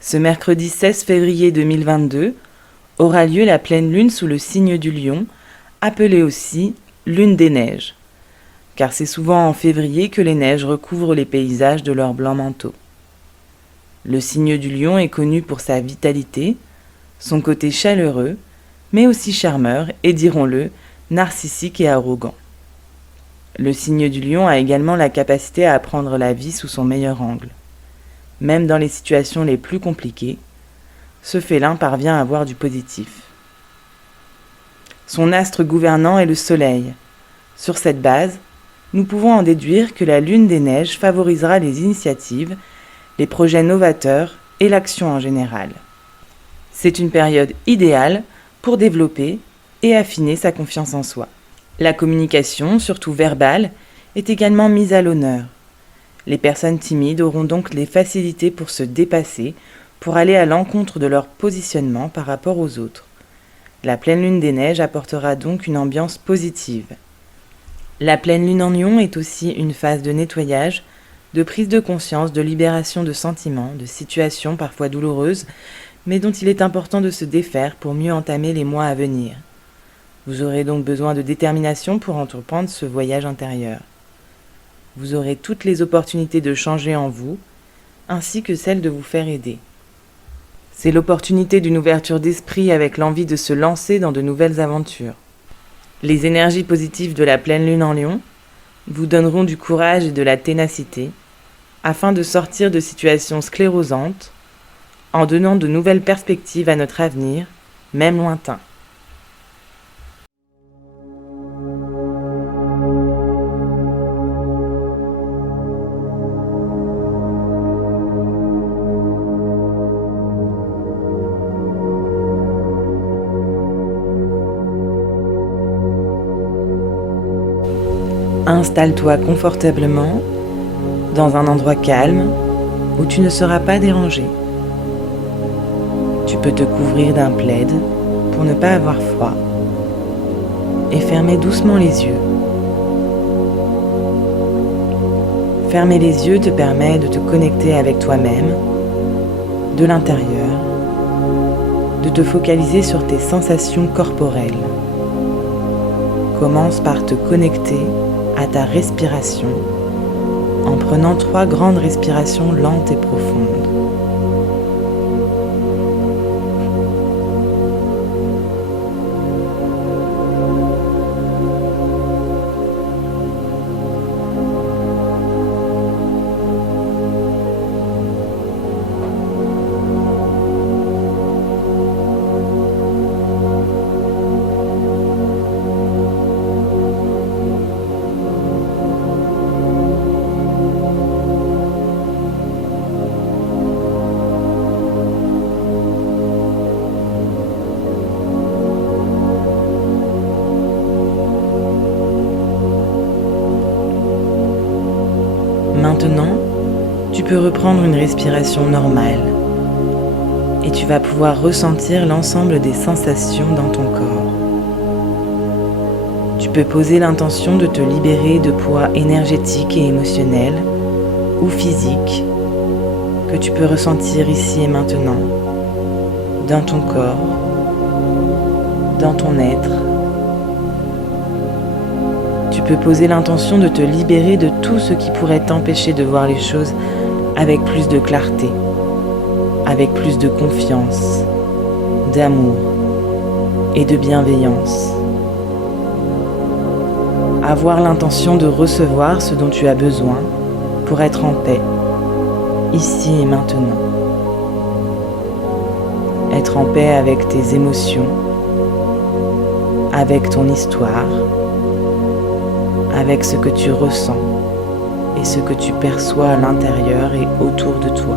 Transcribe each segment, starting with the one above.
Ce mercredi 16 février 2022 aura lieu la pleine lune sous le signe du Lion, appelée aussi lune des neiges, car c'est souvent en février que les neiges recouvrent les paysages de leur blanc manteau. Le signe du Lion est connu pour sa vitalité, son côté chaleureux, mais aussi charmeur et, dirons-le, narcissique et arrogant. Le signe du Lion a également la capacité à prendre la vie sous son meilleur angle. Même dans les situations les plus compliquées, ce félin parvient à voir du positif. Son astre gouvernant est le Soleil. Sur cette base, nous pouvons en déduire que la lune des neiges favorisera les initiatives, les projets novateurs et l'action en général. C'est une période idéale pour développer et affiner sa confiance en soi. La communication, surtout verbale, est également mise à l'honneur. Les personnes timides auront donc les facilités pour se dépasser, pour aller à l'encontre de leur positionnement par rapport aux autres. La pleine lune des neiges apportera donc une ambiance positive. La pleine lune en Lion est aussi une phase de nettoyage, de prise de conscience, de libération de sentiments, de situations parfois douloureuses, mais dont il est important de se défaire pour mieux entamer les mois à venir. Vous aurez donc besoin de détermination pour entreprendre ce voyage intérieur. Vous aurez toutes les opportunités de changer en vous, ainsi que celle de vous faire aider. C'est l'opportunité d'une ouverture d'esprit avec l'envie de se lancer dans de nouvelles aventures. Les énergies positives de la pleine lune en Lion vous donneront du courage et de la ténacité afin de sortir de situations sclérosantes en donnant de nouvelles perspectives à notre avenir, même lointain. Installe-toi confortablement dans un endroit calme où tu ne seras pas dérangé. Tu peux te couvrir d'un plaid pour ne pas avoir froid et fermer doucement les yeux. Fermer les yeux te permet de te connecter avec toi-même, de l'intérieur, de te focaliser sur tes sensations corporelles. Commence par te connecter à ta respiration en prenant 3 grandes respirations lentes et profondes. Maintenant, tu peux reprendre une respiration normale et tu vas pouvoir ressentir l'ensemble des sensations dans ton corps. Tu peux poser l'intention de te libérer de poids énergétique et émotionnel ou physique que tu peux ressentir ici et maintenant, dans ton corps, dans ton être. Tu peux poser l'intention de te libérer de tout ce qui pourrait t'empêcher de voir les choses avec plus de clarté, avec plus de confiance, d'amour et de bienveillance. Avoir l'intention de recevoir ce dont tu as besoin pour être en paix, ici et maintenant. Être en paix avec tes émotions, avec ton histoire, avec ce que tu ressens et ce que tu perçois à l'intérieur et autour de toi.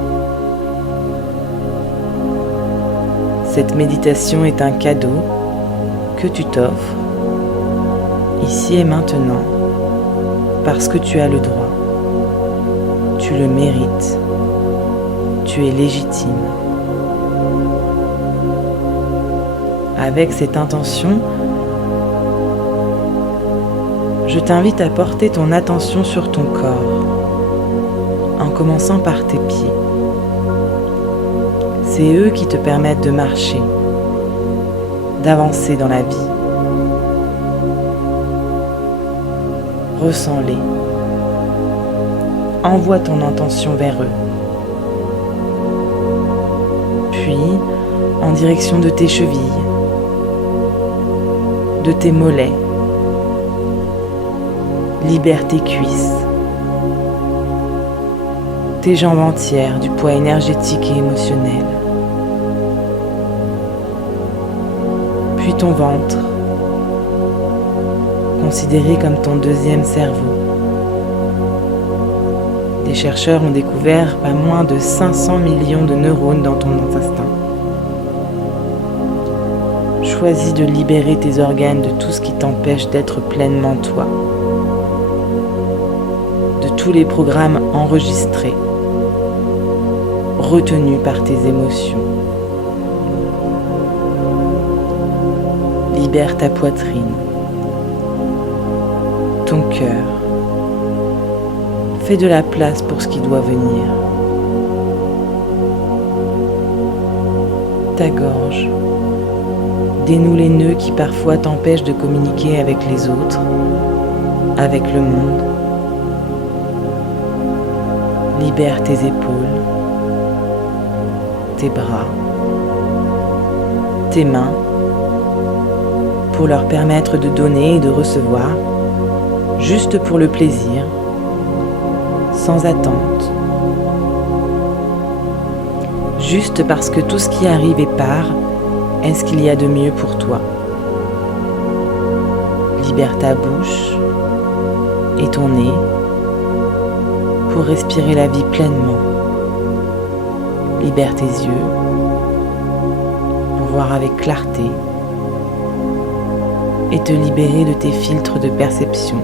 Cette méditation est un cadeau que tu t'offres ici et maintenant parce que tu as le droit, tu le mérites, tu es légitime. Avec cette intention, je t'invite à porter ton attention sur ton corps, en commençant par tes pieds. C'est eux qui te permettent de marcher, d'avancer dans la vie. Ressens-les. Envoie ton intention vers eux. Puis, en direction de tes chevilles, de tes mollets. Libère tes cuisses, tes jambes entières du poids énergétique et émotionnel. Puis ton ventre, considéré comme ton deuxième cerveau. Des chercheurs ont découvert pas moins de 500 millions de neurones dans ton intestin. Choisis de libérer tes organes de tout ce qui t'empêche d'être pleinement toi. De tous les programmes enregistrés, retenus par tes émotions. Libère ta poitrine, ton cœur. Fais de la place pour ce qui doit venir. Ta gorge. Dénoue les nœuds qui parfois t'empêchent de communiquer avec les autres, avec le monde. Libère tes épaules, tes bras, tes mains, pour leur permettre de donner et de recevoir, juste pour le plaisir, sans attente. Juste parce que tout ce qui arrive et part est ce qu'il y a de mieux pour toi. Libère ta bouche et ton nez pour respirer la vie pleinement. Libère tes yeux pour voir avec clarté et te libérer de tes filtres de perception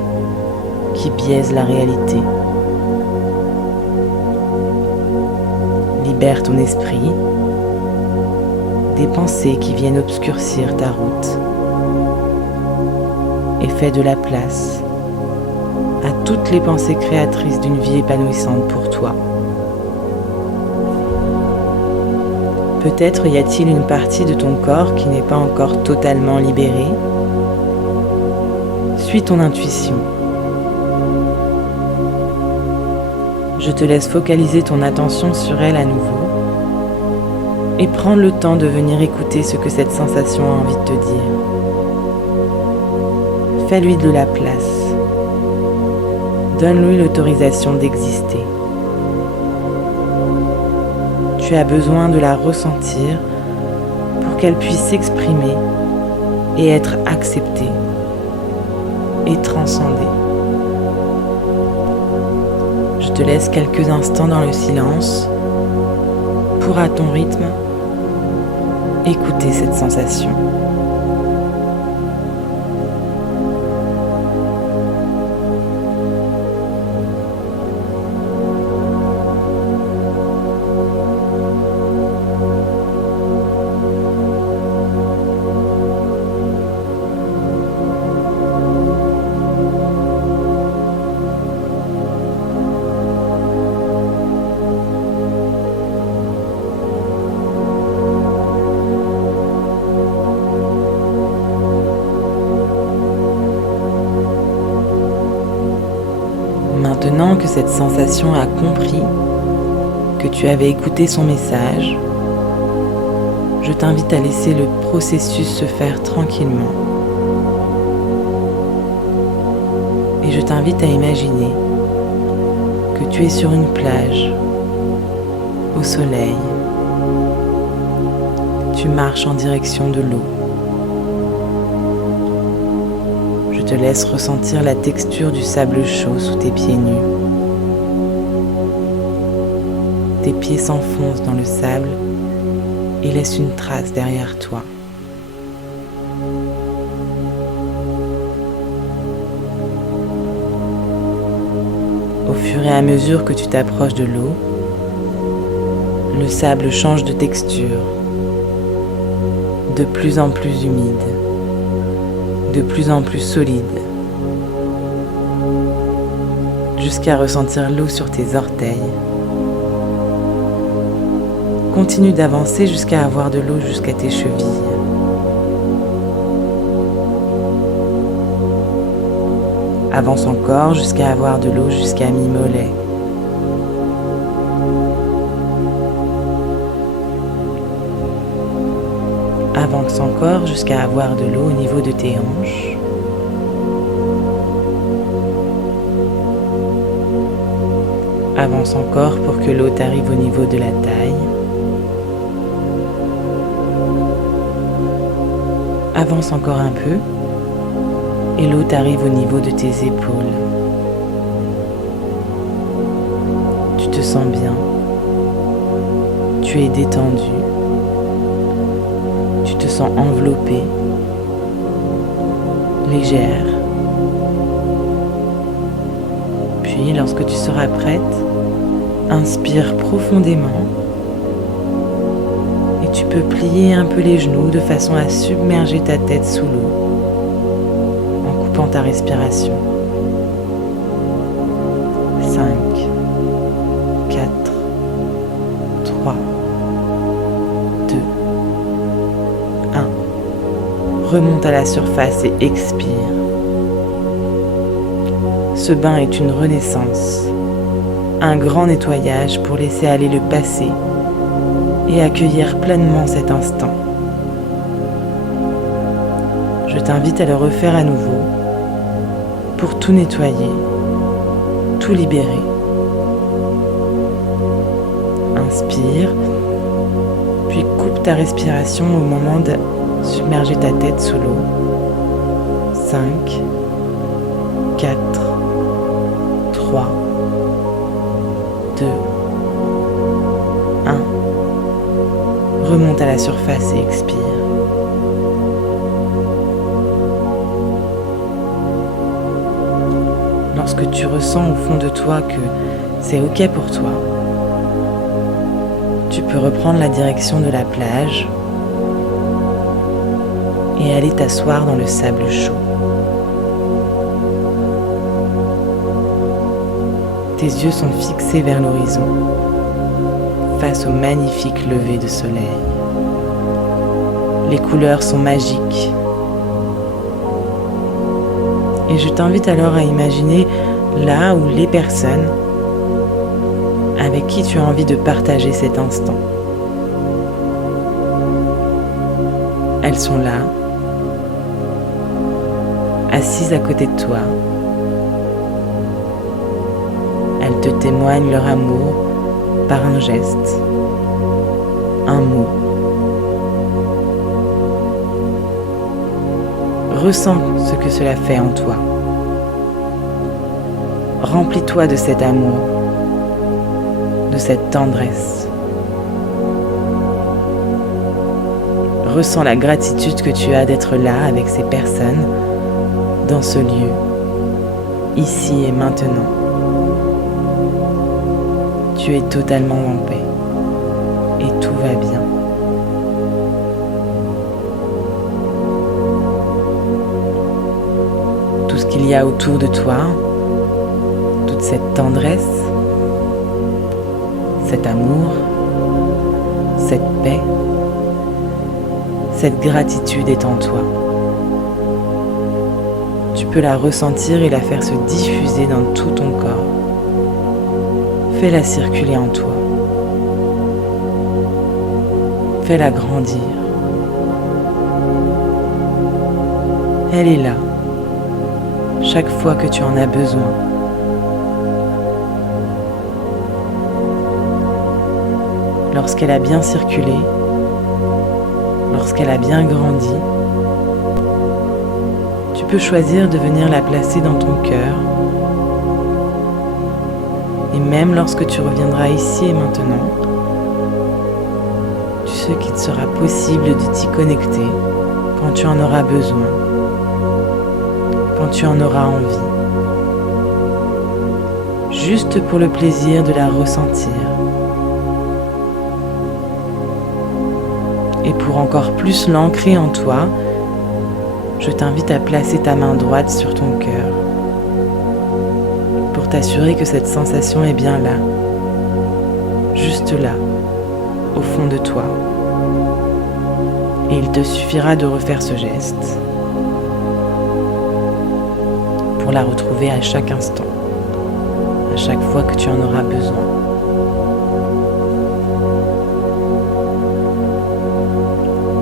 qui biaisent la réalité. Libère ton esprit des pensées qui viennent obscurcir ta route et fais de la place à toutes les pensées créatrices d'une vie épanouissante pour toi. Peut-être y a-t-il une partie de ton corps qui n'est pas encore totalement libérée. Suis ton intuition. Je te laisse focaliser ton attention sur elle à nouveau et prendre le temps de venir écouter ce que cette sensation a envie de te dire. Fais-lui de la place. Donne-lui l'autorisation d'exister. Tu as besoin de la ressentir pour qu'elle puisse s'exprimer et être acceptée et transcendée. Je te laisse quelques instants dans le silence pour, à ton rythme, écouter cette sensation. Maintenant que cette sensation a compris que tu avais écouté son message, je t'invite à laisser le processus se faire tranquillement. Et je t'invite à imaginer que tu es sur une plage, au soleil. Tu marches en direction de l'eau. Je te laisse ressentir la texture du sable chaud sous tes pieds nus. Tes pieds s'enfoncent dans le sable et laissent une trace derrière toi. Au fur et à mesure que tu t'approches de l'eau, le sable change de texture, de plus en plus humide, de plus en plus solide, jusqu'à ressentir l'eau sur tes orteils. Continue d'avancer jusqu'à avoir de l'eau jusqu'à tes chevilles. Avance encore jusqu'à avoir de l'eau jusqu'à mi-mollet. Avance encore jusqu'à avoir de l'eau au niveau de tes hanches. Avance encore pour que l'eau t'arrive au niveau de la taille. Avance encore un peu et l'eau t'arrive au niveau de tes épaules. Tu te sens bien. Tu es détendu. Tu te sens enveloppée, légère. Puis, lorsque tu seras prête, inspire profondément et tu peux plier un peu les genoux de façon à submerger ta tête sous l'eau en coupant ta respiration. 5, 4, 3, 2, 1. Remonte à la surface et expire. Ce bain est une renaissance, un grand nettoyage pour laisser aller le passé et accueillir pleinement cet instant. Je t'invite à le refaire à nouveau pour tout nettoyer, tout libérer. Inspire, puis coupe ta respiration au moment de submerger ta tête sous l'eau. 5, 4, 3, 2, 1. Remonte à la surface et expire. Lorsque tu ressens au fond de toi que c'est OK pour toi, tu peux reprendre la direction de la plage et aller t'asseoir dans le sable chaud. Tes yeux sont fixés vers l'horizon, face au magnifique lever de soleil. Les couleurs sont magiques. Et je t'invite alors à imaginer là où les personnes avec qui tu as envie de partager cet instant. Elles sont là, assises à côté de toi. Elles te témoignent leur amour par un geste, un mot. Ressens ce que cela fait en toi. Remplis-toi de cet amour, de cette tendresse. Ressens la gratitude que tu as d'être là avec ces personnes, dans ce lieu, ici et maintenant. Tu es totalement en paix et tout va bien. Tout ce qu'il y a autour de toi, toute cette tendresse, cet amour, cette paix, cette gratitude est en toi. Tu peux la ressentir et la faire se diffuser dans tout ton corps. Fais-la circuler en toi. Fais-la grandir. Elle est là, chaque fois que tu en as besoin. Lorsqu'elle a bien circulé, lorsqu'elle a bien grandi, tu peux choisir de venir la placer dans ton cœur. Et même lorsque tu reviendras ici et maintenant, tu sais qu'il te sera possible de t'y connecter quand tu en auras besoin, quand tu en auras envie, juste pour le plaisir de la ressentir. Et pour encore plus l'ancrer en toi, je t'invite à placer ta main droite sur ton cœur pour t'assurer que cette sensation est bien là, juste là, au fond de toi. Et il te suffira de refaire ce geste pour la retrouver à chaque instant, à chaque fois que tu en auras besoin.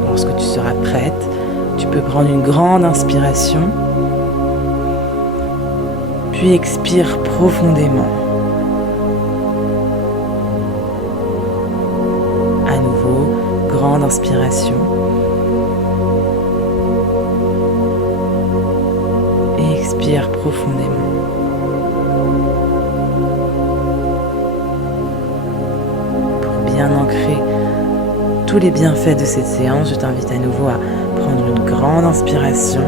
Lorsque tu seras prête, tu peux prendre une grande inspiration, puis expire profondément. À nouveau, grande inspiration. Et expire profondément. Pour bien ancrer tous les bienfaits de cette séance, je t'invite à nouveau à prendre une grande inspiration.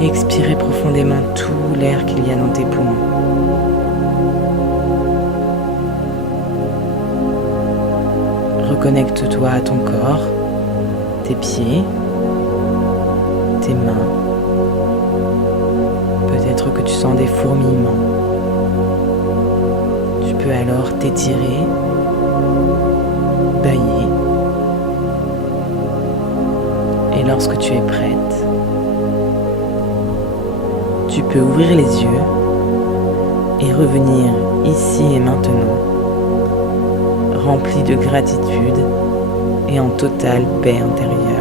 Et expirer profondément tout l'air qu'il y a dans tes poumons. Reconnecte-toi à ton corps, tes pieds, tes mains. Peut-être que tu sens des fourmillements. Tu peux alors t'étirer, bailler. Et lorsque tu es prête, tu peux ouvrir les yeux et revenir ici et maintenant, rempli de gratitude et en totale paix intérieure.